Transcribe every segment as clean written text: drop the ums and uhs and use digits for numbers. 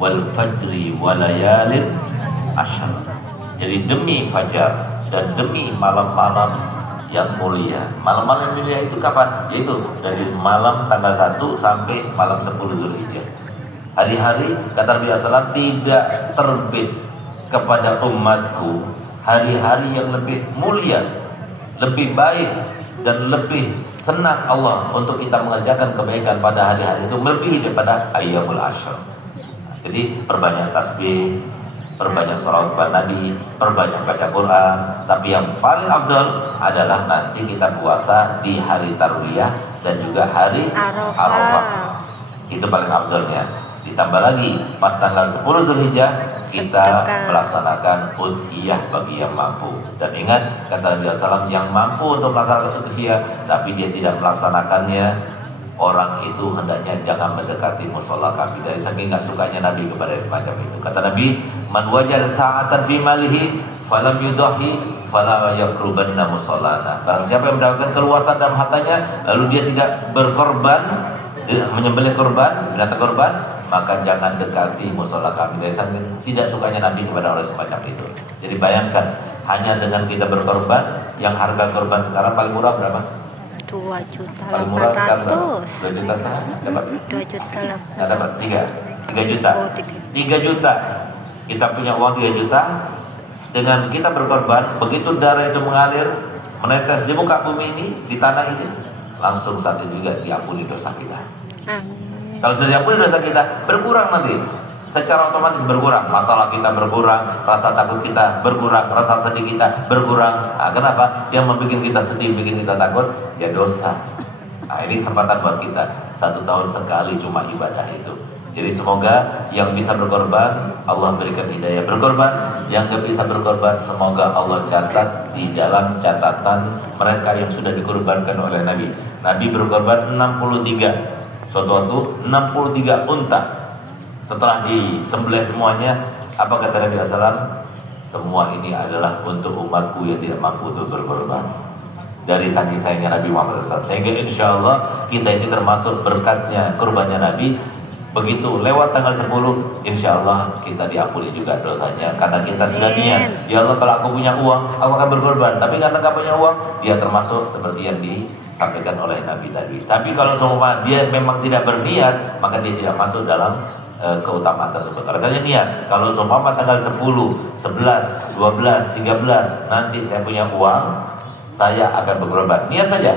wal fajri walayalin asyr. Jadi demi fajar dan demi malam-malam yang mulia. Malam-malam yang mulia itu kapan? Yaitu dari malam tanggal 1 sampai malam 10 Zulhijjah. Hari-hari kata Nabi SAW tidak terbit kepada umatku hari-hari yang lebih mulia, lebih baik dan lebih senang Allah untuk kita mengerjakan kebaikan pada hari-hari itu melebihi daripada ayyamul asyr. Jadi perbanyak tasbih, perbanyak sholawat kepada Nabi, perbanyak baca Quran. Tapi yang paling afdal adalah nanti kita puasa di hari Tarwiyah dan juga hari Arafah. Itu paling afdalnya. Ditambah lagi pas tanggal 10 Dzulhijjah kita melaksanakan udhiyah bagi yang mampu. Dan ingat kata Nabi SAW, yang mampu untuk melaksanakan udhiyah tapi dia tidak melaksanakannya, orang itu hendaknya jangan mendekati musola kami. Dari saking gak sukanya Nabi kepada semacam itu. Kata Nabi, man wajada sa'atan fi malihi falam yudahi fala yaqrubanna musallana. Barang siapa yang mendapatkan keluasan dalam hartanya lalu dia tidak berkorban, menyembelih korban, binatang korban, maka jangan dekati musola kami. Dari saking tidak sukanya Nabi kepada orang semacam itu. Jadi bayangkan, hanya dengan kita berkorban, yang harga korban sekarang paling murah berapa? 2.800.000. 2 juta setengah dapat? 2 juta lah. Nggak dapat 3 juta. 3 juta. Kita punya uang 3 juta. Dengan kita berkorban, begitu darah itu mengalir, menetes di muka bumi ini, di tanah ini, langsung saat itu juga diampuni dosa kita. Kalau sudah diampuni dosa kita, berkurang nanti. Secara otomatis berkurang, masalah kita berkurang, rasa takut kita berkurang, rasa sedih kita berkurang. Nah, kenapa? Yang membuat kita sedih, bikin kita takut, ya dosa. Nah, ini kesempatan buat kita. 1 tahun sekali cuma ibadah itu. Jadi semoga yang bisa berkorban, Allah berikan hidayah berkorban. Yang gak bisa berkorban, semoga Allah catat di dalam catatan mereka yang sudah dikorbankan oleh Nabi. Nabi berkorban 63. Suatu waktu 63 unta. Setelah disembelih semuanya, apa kata Nabi SAW? Semua ini adalah untuk umatku yang tidak mampu untuk berkorban. Dari saking sayangnya Nabi Muhammad SAW. Sehingga insya Allah kita ini termasuk berkatnya kurbannya Nabi. Begitu lewat tanggal 10, insya Allah kita diampuni juga dosanya. Karena kita sudah niat, ya Allah kalau aku punya uang, aku akan berkorban. Tapi karena gak punya uang, dia termasuk seperti yang disampaikan oleh Nabi tadi. Tapi kalau semua dia memang tidak berniat, maka dia tidak masuk dalam keutamaan tersebut. Artinya niat. Kalau seumpama tanggal 10, 11, 12, 13 nanti saya punya uang, saya akan berkorban. Niat saja.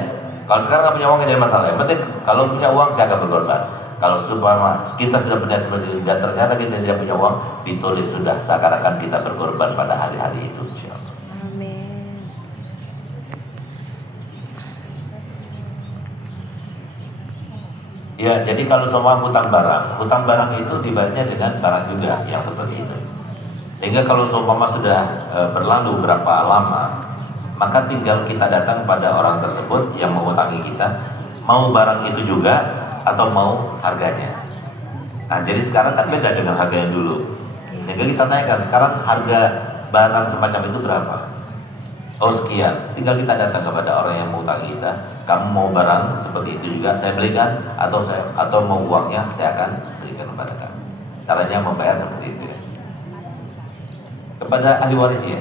Kalau sekarang nggak punya uang, tidak masalah. Yang penting kalau punya uang saya akan berkorban. Kalau seumpama kita sudah punya seperti itu dan ternyata kita tidak punya uang, ditulis sudah seakan-akan kita berkorban pada hari-hari itu. Insyaallah. Amin. Ya, jadi kalau semua hutang barang itu dibayarnya dengan barang juga yang seperti itu. Sehingga kalau seumpama sudah berlalu berapa lama, maka tinggal kita datang pada orang tersebut yang mengutangi kita, mau barang itu juga atau mau harganya. Nah, jadi sekarang kan beda dengan harganya dulu. Sehingga kita tanyakan sekarang harga barang semacam itu berapa? Oh sekian, tinggal kita datang kepada orang yang mengutangi kita. Kamu mau barang seperti itu juga saya belikan, atau mau uangnya saya akan berikan kepada kamu. Caranya membayar seperti itu ya. Kepada ahli warisnya.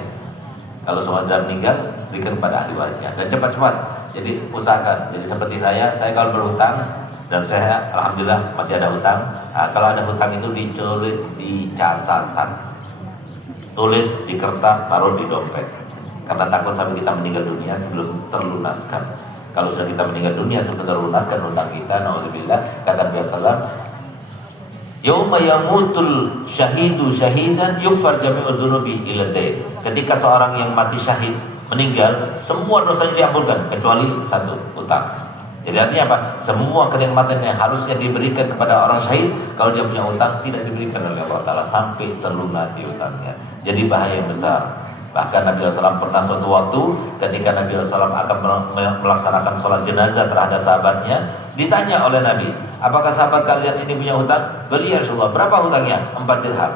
Kalau semua sudah meninggal, berikan kepada ahli warisnya dan cepat-cepat. Jadi usahakan. Jadi seperti saya kalau berhutang dan saya alhamdulillah masih ada hutang. Nah, kalau ada hutang itu ditulis di catatan, tulis di kertas, taruh di dompet. Karena takut sampai kita meninggal dunia sebelum terlunaskan. Kalau sudah kita meninggal dunia sebelum terlunaskan hutang kita, naudzubillah, kata Nabi sallallahu yauma yamutul syahidu syahidan yufar jami'u dzunubi ila dain. Ketika seorang yang mati syahid meninggal, semua dosanya diampunkan kecuali satu, hutang. Jadi artinya apa? Semua kenikmatan yang harusnya diberikan kepada orang syahid, kalau dia punya hutang tidak diberikan oleh Allah Ta'ala sampai terlunasi hutangnya. Jadi bahaya besar. Bahkan Nabi SAW pernah suatu waktu ketika Nabi SAW akan melaksanakan sholat jenazah terhadap sahabatnya, ditanya oleh Nabi, apakah sahabat kalian ini punya hutang? Beli ya Rasulullah. Berapa hutangnya? 4 dirham.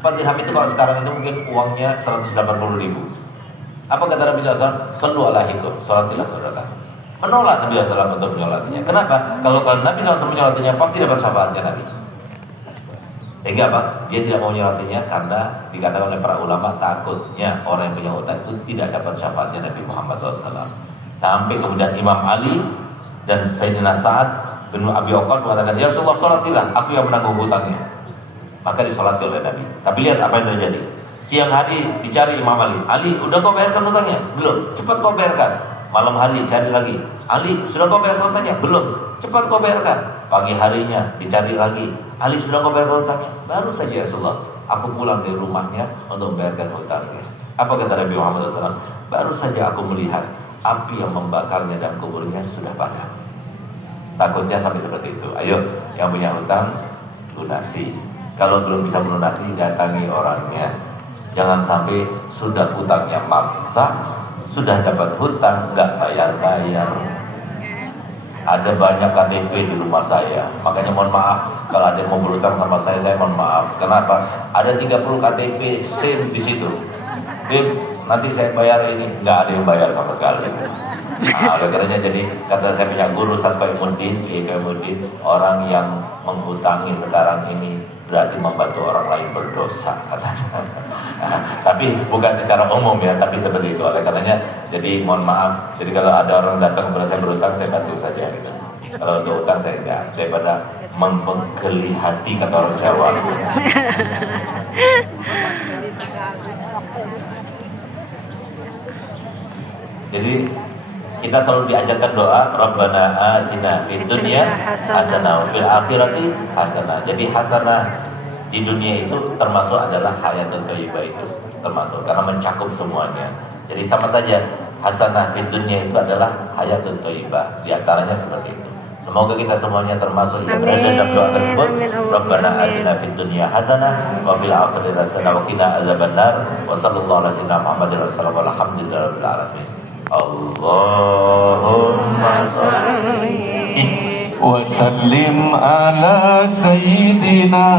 4 dirham itu kalau sekarang itu mungkin uangnya 180.000. Apa kata Nabi SAW? Sallu alaikum, sholatilah saudara. Menolak Nabi SAW untuk menyolatinya. Kenapa? Kalau Nabi SAW menyolatinya pasti dapat syafaatnya Nabi. Sehingga apa? Dia tidak mau menyolatinya karena dikatakan oleh para ulama takutnya orang yang punya hutang itu tidak dapat syafaatnya Nabi Muhammad SAW. Sampai kemudian Imam Ali dan Sayyidina Sa'ad bin Abi Waqqas mengatakan, ya Rasulullah, sholatilah, aku yang menanggung hutangnya. Maka disolati oleh Nabi. Tapi lihat apa yang terjadi. Siang hari dicari Imam Ali. Ali, udah kau bayarkan hutangnya? Belum. Cepat kau bayarkan. Malam hari cari lagi. Ali, sudah kau bayarkan hutangnya? Belum. Cepat kau bayarkan. Pagi harinya dicari lagi. Ali, sudah kau bayarkan hutangnya? Baru saja ya Rasulullah, aku pulang dari rumahnya untuk membayarkan hutangnya. Apa kata Nabi Muhammad SAW? Baru saja aku melihat api yang membakarnya dan kuburnya sudah padam. Takutnya sampai seperti itu. Ayo, yang punya hutang lunasi. Kalau belum bisa melunasi, datangi orangnya. Jangan sampai sudah hutangnya maksa, sudah dapat hutang nggak bayar-bayar. Ada banyak KTP di rumah saya, makanya mohon maaf kalau ada yang mau berhutang sama saya mohon maaf. Kenapa? Ada 30 KTP sen di situ. Nanti saya bayar ini, nggak ada yang bayar sama sekali. Nah, oleh karenanya jadi kata saya punya guru Ustaz Qaimuddin, orang yang menghutangi sekarang ini berarti membantu orang lain berdosa katanya. Tapi bukan secara umum ya, tapi seperti itu. Oleh karenanya jadi mohon maaf. Jadi kalau ada orang datang kepada saya berhutang, saya bantu saja gitu. Kalau untuk hutang saya enggak, daripada membekali hati kata orang Jawa. Jadi kita selalu diajarkan doa Rabbana atina fid dunya hasanah wa fil akhirati hasanah. Jadi hasanah di dunia itu termasuk adalah hayatun thayyibah, itu termasuk karena mencakup semuanya. Jadi sama saja hasanah fid dunya itu adalah hayatun thayyibah. Di antaranya seperti itu. Semoga kita semuanya termasuk yang berada dalam doa tersebut. Rabbana atina fid dunya hasanah wa fil akhirati hasanah wa qina azabannar. Wa sallallahu alaihi wasallam Muhammadin rasulullah walhamdulillahil alamin. Allahumma salli wa sallim ala sayyidina